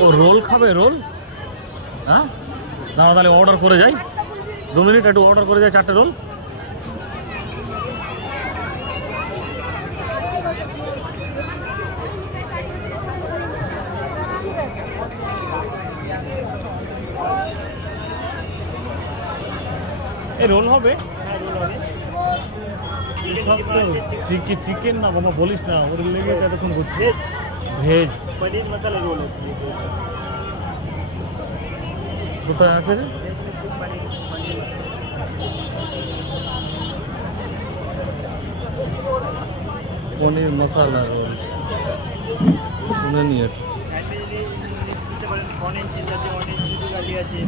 ও role খাবে role? হ্যাঁ দাঁড়া তাহলে অর্ডার করে যাই, 2 মিনিট একটু অর্ডার করে যাই 4টে রোল। এই রোল হবে? চিকেন না বাবা বলিস না, ওর লেগে এতক্ষণ ঘুরছে। ভেজ पनीर मसाला रोल है। কোথায় আছে রে? পনির মশালা রোল শুনে নিয়ে অনেক চিজ আছে, অনেক কিছু গাড়ি আছে।